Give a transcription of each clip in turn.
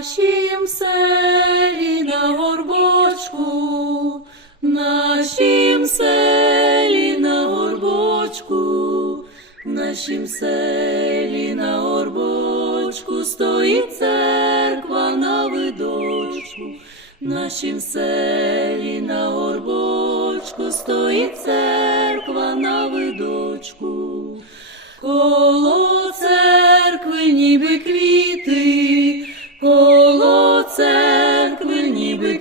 нашім селі на горбочку, нашім селі на горбочку, нашім селі на горбочку стоїть церква на видочку, нашім селі на горбочку стоїть церква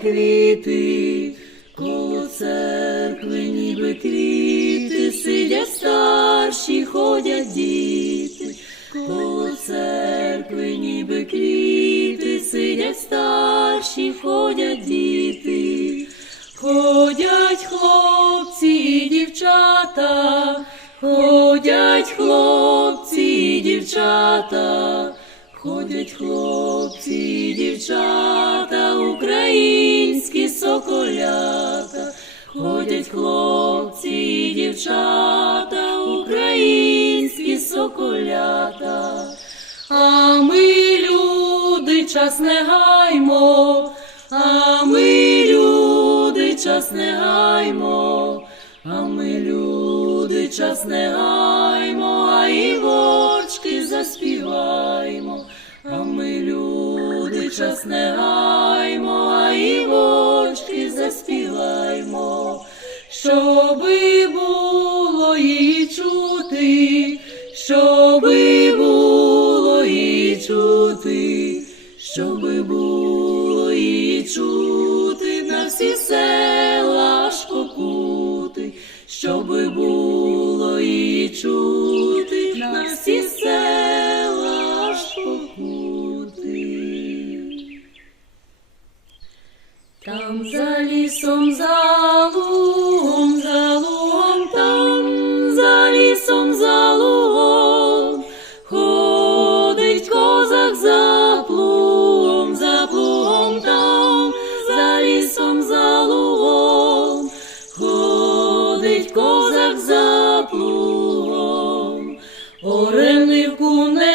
квіти, коло церкви ніби квіти, сидять старші, ходять діти, коло церкви ніби квіти, сидять старші, ходять діти, ходять хлопці і дівчата. Ходять хлопці і дівчата, ходять хлопці і дівчата, українські соколята, ходять хлопці і дівчата, українські соколята. А ми, люди, час не гаймо, а ми, люди, час не гаймо, а ми, люди, час не гаймо, а і ворчки заспіваймо, а ми, люди, час не гаймо, а і ворчки заспіваймо, щоби було її чути, щоби було її чути, щоби було її чути на всі села аж покути, щоби було її чути на всі села Там за лісом, за лугом, за лугом, там за лісом, за лугом, ходить козак за плугом, за плугом, там за лісом, за лугом, ходить козак за плугом, оренивку не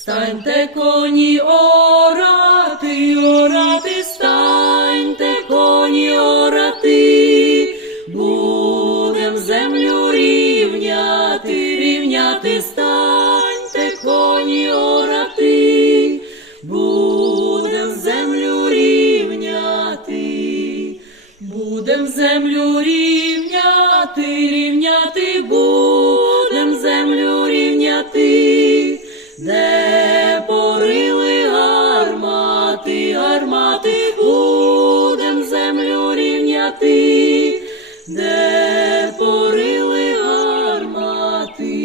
Станьте коні орати, орати, станьте коні орати, будем землю рівняти, рівняти, станьте коні орати, будем землю рівняти, будем землю рівняти, рівняти, будем землю рівняти, де гармати, будем землю рівняти, де порили гармати.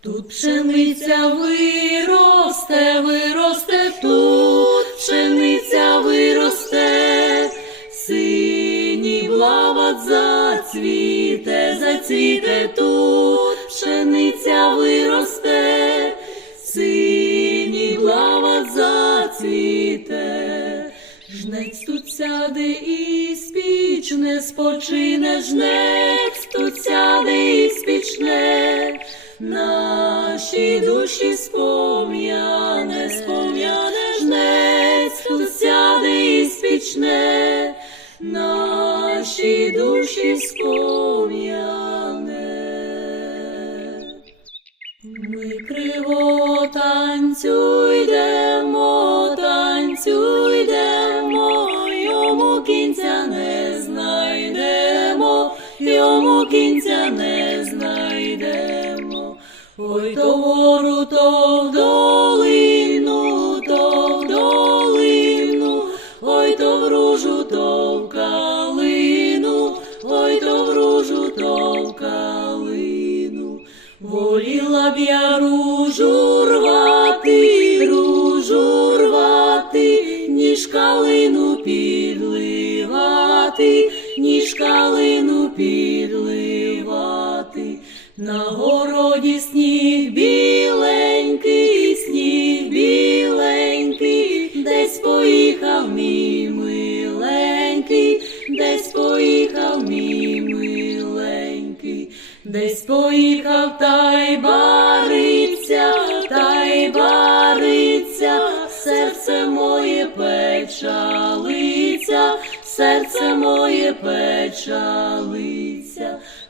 Тут пшениця виросте, виросте, тут пшениця виросте, синій блават зацвіте, зацвіте тут, Сяде і спічне, спочине жнець, тут сяде і спічне, наші душі спом'яне, спом'яне жнець, тут сяде і спічне, наші душі спом'яне. Ми криво танцюйдемо, не знайдемо. Ой, то вгору, то в долину, то в долину, ой, то в ружу, то в калину, ой, то в ружу, то в калину. Воліла б я ружу рвати, ружу рвати, ніж калину підливати, ніж калину підливати. На городі сніг біленький, сніг біленький, десь поїхав мій миленький, десь поїхав мій миленький, десь поїхав та й бариться, та й бариться, серце моє печалиться, серце моє печалиться,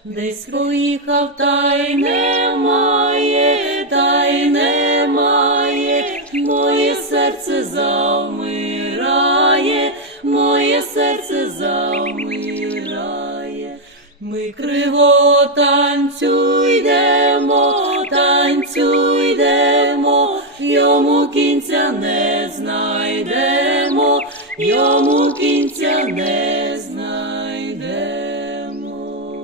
десь поїхав та й немає, та й немає, моє серце завмирає, моє серце завмирає. Ми криво танцюйдемо, танцюйдемо, йому кінця не знайдемо, йому кінця не